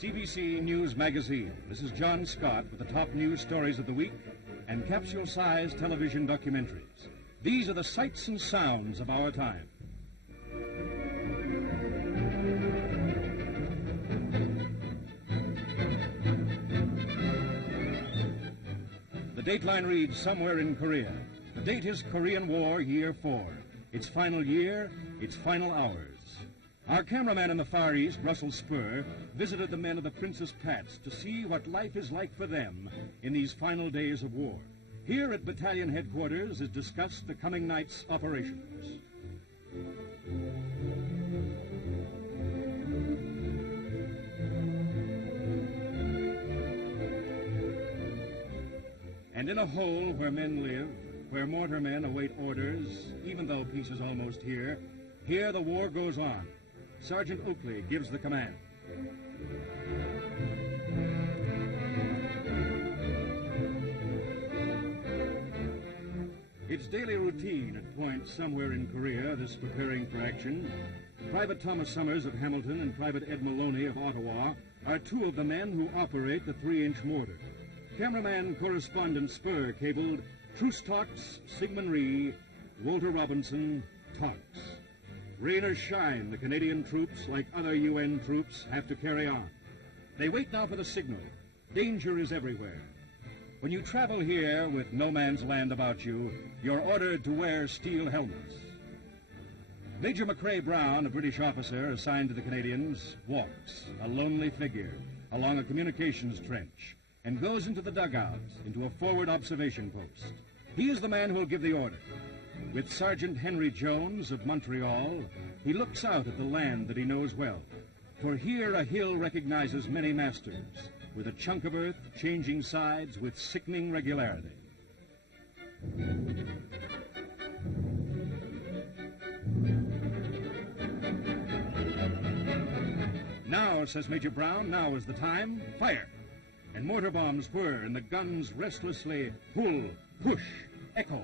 CBC Newsmagazine. This is John Scott with the top news stories of the week and capsule-sized television documentaries. These are the sights and sounds of our time. The dateline reads, somewhere in Korea. The date is Korean War, Year 4. Its final year, its final hours. Our cameraman in the Far East, Russell Spur, visited the men of the Princess Pats to see what life is like for them in these final days of war. Here at battalion headquarters is discussed the coming night's operations. And in a hole where men live, where mortar men await orders, even though peace is almost here, here the war goes on. Sergeant Oakley gives the command. It's daily routine at points somewhere in Korea, this preparing for action. Private Thomas Summers of Hamilton and Private Ed Maloney of Ottawa are two of the men who operate the 3-inch mortar. Cameraman correspondent Spur cabled, "Truce talks, Sigmund Rhee, Walter Robinson, talks." Rain or shine, the Canadian troops, like other UN troops, have to carry on. They wait now for the signal. Danger is everywhere. When you travel here with no man's land about you, you're ordered to wear steel helmets. Major McCrae Brown, a British officer assigned to the Canadians, walks, a lonely figure, along a communications trench, and goes into the dugouts, into a forward observation post. He is the man who will give the order. With Sergeant Henry Jones of Montreal, he looks out at the land that he knows well. For here a hill recognizes many masters, with a chunk of earth changing sides with sickening regularity. Now, says Major Brown, now is the time. Fire! And mortar bombs whir, and the guns restlessly pull, push, echo.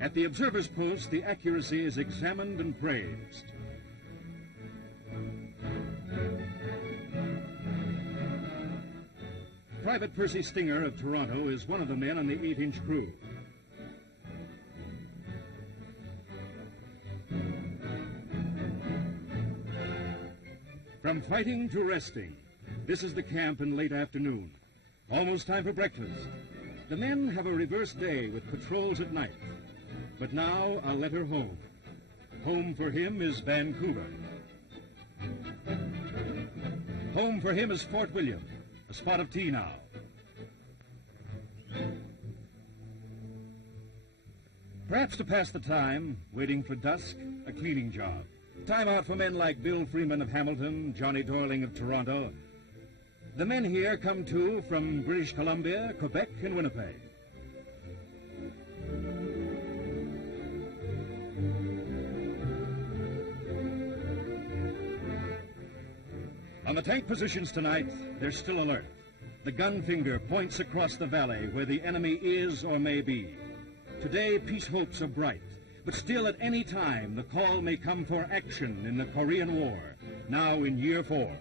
At the observer's post, the accuracy is examined and praised. Private Percy Stinger of Toronto is one of the men on the 8-inch crew. From fighting to resting, this is the camp in late afternoon. Almost time for breakfast. The men have a reverse day with patrols at night. But now a letter home. Home for him is Vancouver. Home for him is Fort William, a spot of tea now. Perhaps to pass the time, waiting for dusk, a cleaning job. Time out for men like Bill Freeman of Hamilton, Johnny Dorling of Toronto. The men here come too from British Columbia, Quebec, and Winnipeg. On the tank positions tonight, they're still alert. The gun finger points across the valley where the enemy is or may be. Today, peace hopes are bright, but still at any time the call may come for action in the Korean War, now in Year 4.